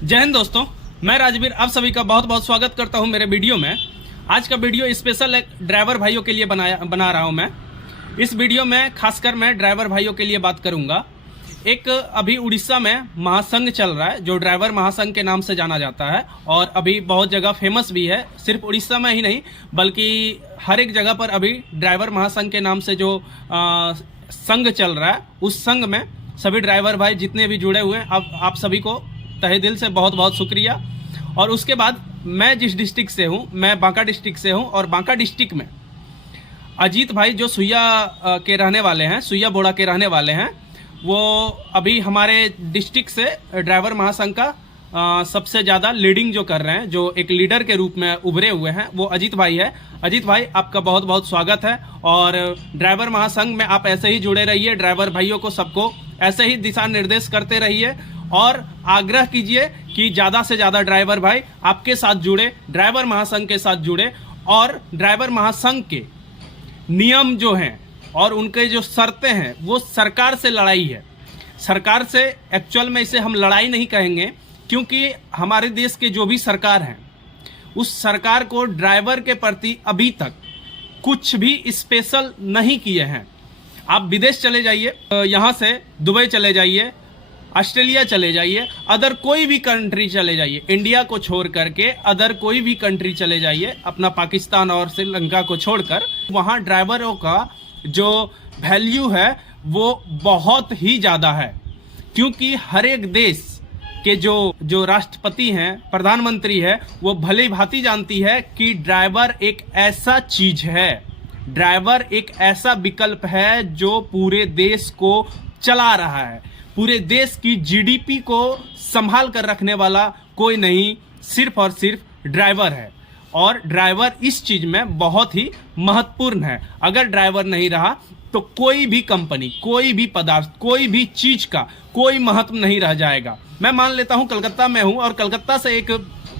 जय हिंद दोस्तों, मैं राजवीर आप सभी का बहुत बहुत स्वागत करता हूं मेरे वीडियो में। आज का वीडियो स्पेशल एक ड्राइवर भाइयों के लिए बना रहा हूं मैं। इस वीडियो में खासकर मैं ड्राइवर भाइयों के लिए बात करूंगा। एक अभी उड़ीसा में महासंघ चल रहा है जो ड्राइवर महासंघ के नाम से जाना जाता है और अभी बहुत जगह फेमस भी है। सिर्फ उड़ीसा में ही नहीं बल्कि हर एक जगह पर अभी ड्राइवर महासंघ के नाम से जो संघ चल रहा है, उस संघ में सभी ड्राइवर भाई जितने भी जुड़े हुए हैं आप सभी को तहे दिल से बहुत बहुत शुक्रिया। और उसके बाद मैं जिस डिस्ट्रिक्ट से हूँ, मैं बांका डिस्ट्रिक्ट से हूँ और बांका डिस्ट्रिक्ट में अजीत भाई जो सुइया के रहने वाले हैं, सुइया बोड़ा के रहने वाले हैं, वो अभी हमारे डिस्ट्रिक्ट से ड्राइवर महासंघ का सबसे ज़्यादा लीडिंग जो कर रहे हैं, जो एक लीडर के रूप में उभरे हुए हैं, वो अजीत भाई है। अजीत भाई आपका बहुत बहुत स्वागत है और ड्राइवर महासंघ में आप ऐसे ही जुड़े रहिए। ड्राइवर भाइयों को सबको ऐसे ही दिशा निर्देश करते रहिए और आग्रह कीजिए कि ज़्यादा से ज़्यादा ड्राइवर भाई आपके साथ जुड़े, ड्राइवर महासंघ के साथ जुड़े। और ड्राइवर महासंघ के नियम जो हैं और उनके जो शर्तें हैं वो सरकार से लड़ाई है। सरकार से एक्चुअल में इसे हम लड़ाई नहीं कहेंगे, क्योंकि हमारे देश के जो भी सरकार हैं उस सरकार को ड्राइवर के प्रति अभी तक कुछ भी स्पेशल नहीं किए हैं। आप विदेश चले जाइए, यहाँ से दुबई चले जाइए, ऑस्ट्रेलिया चले जाइए, अदर कोई भी कंट्री चले जाइए, इंडिया को छोड़ करके अदर कोई भी कंट्री चले जाइए, अपना पाकिस्तान और श्रीलंका को छोड़कर, वहाँ ड्राइवरों का जो वैल्यू है वो बहुत ही ज़्यादा है। क्योंकि हर एक देश के जो राष्ट्रपति हैं, प्रधानमंत्री है, वो भली भांति जानती है कि ड्राइवर एक ऐसा चीज है, ड्राइवर एक ऐसा विकल्प है जो पूरे देश को चला रहा है। पूरे देश की जीडीपी को संभाल कर रखने वाला कोई नहीं, सिर्फ और सिर्फ ड्राइवर है। और ड्राइवर इस चीज में बहुत ही महत्वपूर्ण है। अगर ड्राइवर नहीं रहा तो कोई भी कंपनी, कोई भी पदार्थ, कोई भी चीज का कोई महत्व नहीं रह जाएगा। मैं मान लेता हूं कलकत्ता में हूं और कलकत्ता से एक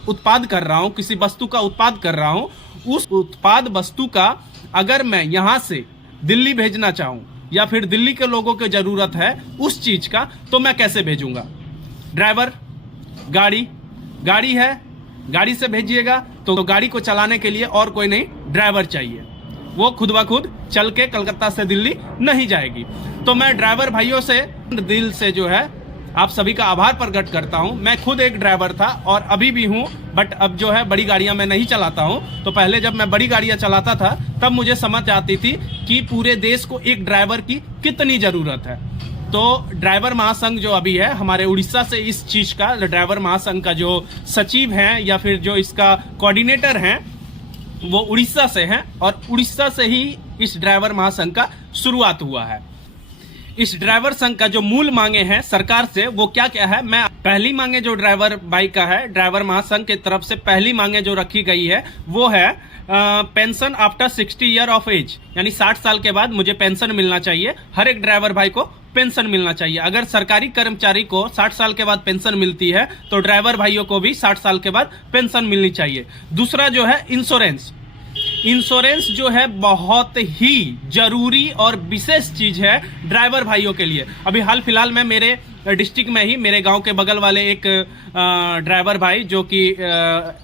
उत्पाद कर रहा हूं, किसी वस्तु का उत्पाद कर रहा हूं। उस उत्पाद वस्तु का अगर मैं यहां से दिल्ली भेजना चाहूं या फिर दिल्ली के लोगों को जरूरत है उस चीज का, तो मैं कैसे भेजूंगा? ड्राइवर, गाड़ी है, गाड़ी से भेजिएगा तो गाड़ी को चलाने के लिए और कोई नहीं, ड्राइवर चाहिए। वो खुद ब खुद चल के कलकत्ता से दिल्ली नहीं जाएगी। तो मैं ड्राइवर भाइयों से दिल से जो है आप सभी का आभार प्रकट करता हूं। मैं खुद एक ड्राइवर था और अभी भी हूं, बट अब जो है बड़ी गाड़ियां मैं नहीं चलाता हूं। तो पहले जब मैं बड़ी गाड़ियां चलाता था तब मुझे समझ आती थी कि पूरे देश को एक ड्राइवर की कितनी जरूरत है। तो ड्राइवर महासंघ जो अभी है हमारे उड़ीसा से, इस चीज का ड्राइवर महासंघ का जो सचिव हैं या फिर जो इसका कोऑर्डिनेटर हैं वो उड़ीसा से हैं और उड़ीसा से ही इस ड्राइवर महासंघ का शुरुआत हुआ है। इस ड्राइवर संघ का जो मूल मांगे हैं सरकार से वो क्या क्या है, मैं पहली मांगे जो ड्राइवर भाई का है, ड्राइवर महासंघ की तरफ से पहली मांगे जो रखी गई है वो है pension after 60 year of age, यानी 60 साल के बाद मुझे पेंशन मिलना चाहिए। हर एक ड्राइवर भाई को पेंशन मिलना चाहिए। अगर सरकारी कर्मचारी को 60 साल के बाद पेंशन मिलती है तो ड्राइवर भाइयों को भी 60 साल के बाद पेंशन मिलनी चाहिए। दूसरा जो है इंश्योरेंस जो है बहुत ही जरूरी और विशेष चीज है ड्राइवर भाइयों के लिए। अभी हाल फिलहाल में मेरे डिस्ट्रिक्ट में ही मेरे गांव के बगल वाले एक ड्राइवर भाई जो कि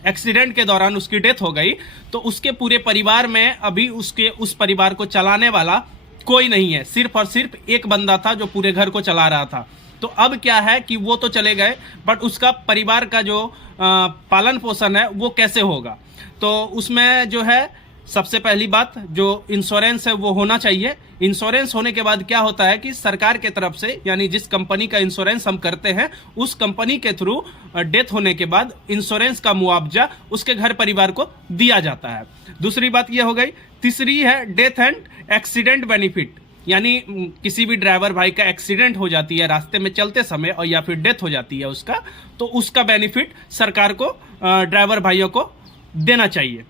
एक्सीडेंट के दौरान उसकी डेथ हो गई, तो उसके पूरे परिवार में अभी उस परिवार को चलाने वाला कोई नहीं है। सिर्फ और सिर्फ एक बंदा था जो पूरे घर को चला रहा था। तो अब क्या है कि वो तो चले गए, बट उसका परिवार का जो पालन पोषण है वो कैसे होगा? तो उसमें जो है सबसे पहली बात जो इंश्योरेंस है वो होना चाहिए। इंश्योरेंस होने के बाद क्या होता है कि सरकार के तरफ से, यानी जिस कंपनी का इंश्योरेंस हम करते हैं उस कंपनी के थ्रू डेथ होने के बाद इंश्योरेंस का मुआवजा उसके घर परिवार को दिया जाता है। दूसरी बात ये हो गई। तीसरी है डेथ एंड एक्सीडेंट बेनिफिट, यानी किसी भी ड्राइवर भाई का एक्सीडेंट हो जाती है रास्ते में चलते समय और या फिर डेथ हो जाती है उसका, तो उसका बेनिफिट सरकार को ड्राइवर भाइयों को देना चाहिए।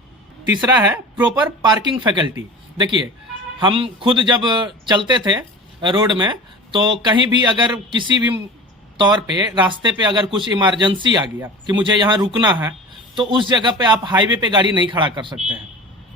तीसरा है प्रॉपर पार्किंग फैकल्टी। देखिए, हम खुद जब चलते थे रोड में तो कहीं भी अगर किसी भी तौर पे रास्ते पे अगर कुछ इमरजेंसी आ गया कि मुझे यहाँ रुकना है, तो उस जगह पे आप हाईवे पे गाड़ी नहीं खड़ा कर सकते हैं।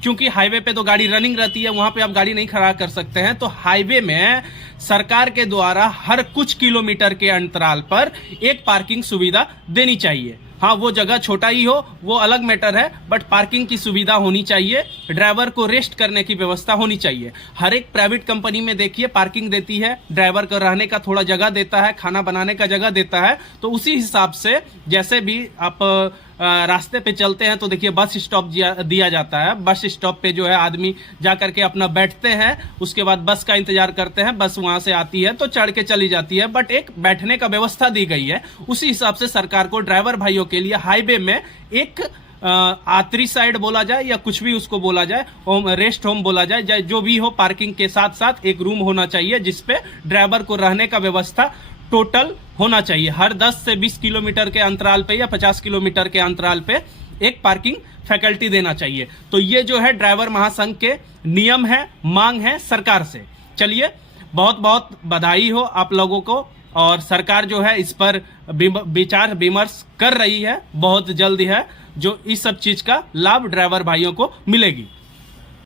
क्योंकि हाईवे पे तो गाड़ी रनिंग रहती है, वहां पे आप गाड़ी नहीं खड़ा कर सकते हैं। तो हाईवे में सरकार के द्वारा हर कुछ किलोमीटर के अंतराल पर एक पार्किंग सुविधा देनी चाहिए। हाँ, वो जगह छोटा ही हो वो अलग मैटर है, बट पार्किंग की सुविधा होनी चाहिए, ड्राइवर को रेस्ट करने की व्यवस्था होनी चाहिए। हर एक प्राइवेट कंपनी में देखिए पार्किंग देती है, ड्राइवर को रहने का थोड़ा जगह देता है, खाना बनाने का जगह देता है। तो उसी हिसाब से जैसे भी आप रास्ते पे चलते हैं तो देखिए बस स्टॉप दिया जाता है। बस स्टॉप पे जो है आदमी जा करके अपना बैठते हैं, उसके बाद बस का इंतजार करते हैं, बस वहां से आती है तो चढ़ के चली जाती है, बट एक बैठने का व्यवस्था दी गई है। उसी हिसाब से सरकार को ड्राइवर भाइयों के लिए हाईवे में एक आतरी साइड बोला जाए या कुछ भी उसको बोला जाए, होम रेस्ट होम बोला जाए, जो भी हो, पार्किंग के साथ साथ एक रूम होना चाहिए जिसपे ड्राइवर को रहने का व्यवस्था टोटल होना चाहिए। हर 10 से 20 किलोमीटर के अंतराल पे या 50 किलोमीटर के अंतराल पे एक पार्किंग फैकल्टी देना चाहिए। तो ये जो है ड्राइवर महासंघ के नियम है, मांग है सरकार से। चलिए, बहुत बहुत बधाई हो आप लोगों को, और सरकार जो है इस पर विचार विमर्श कर रही है, बहुत जल्दी है जो इस सब चीज का लाभ ड्राइवर भाइयों को मिलेगी।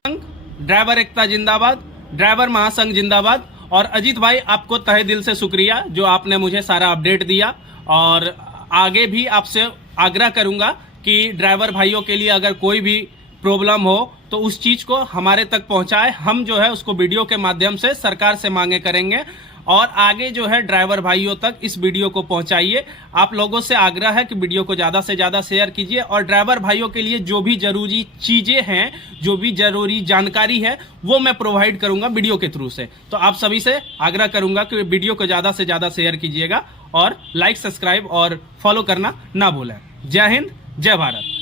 ड्राइवर एकता जिंदाबाद, ड्राइवर महासंघ जिंदाबाद। और अजीत भाई, आपको तहे दिल से शुक्रिया जो आपने मुझे सारा अपडेट दिया, और आगे भी आपसे आग्रह करूंगा कि ड्राइवर भाइयों के लिए अगर कोई भी प्रॉब्लम हो तो उस चीज को हमारे तक पहुंचाए। हम जो है उसको वीडियो के माध्यम से सरकार से मांगे करेंगे, और आगे जो है ड्राइवर भाइयों तक इस वीडियो को पहुंचाइए। आप लोगों से आग्रह है कि वीडियो को ज्यादा से ज्यादा शेयर कीजिए, और ड्राइवर भाइयों के लिए जो भी जरूरी चीजें हैं, जो भी जरूरी जानकारी है, वो मैं प्रोवाइड करूंगा वीडियो के थ्रू से। तो आप सभी से आग्रह करूंगा कि वीडियो को ज्यादा से ज्यादा शेयर कीजिएगा, और लाइक, सब्सक्राइब और फॉलो करना ना भूलें। जय हिंद, जय भारत।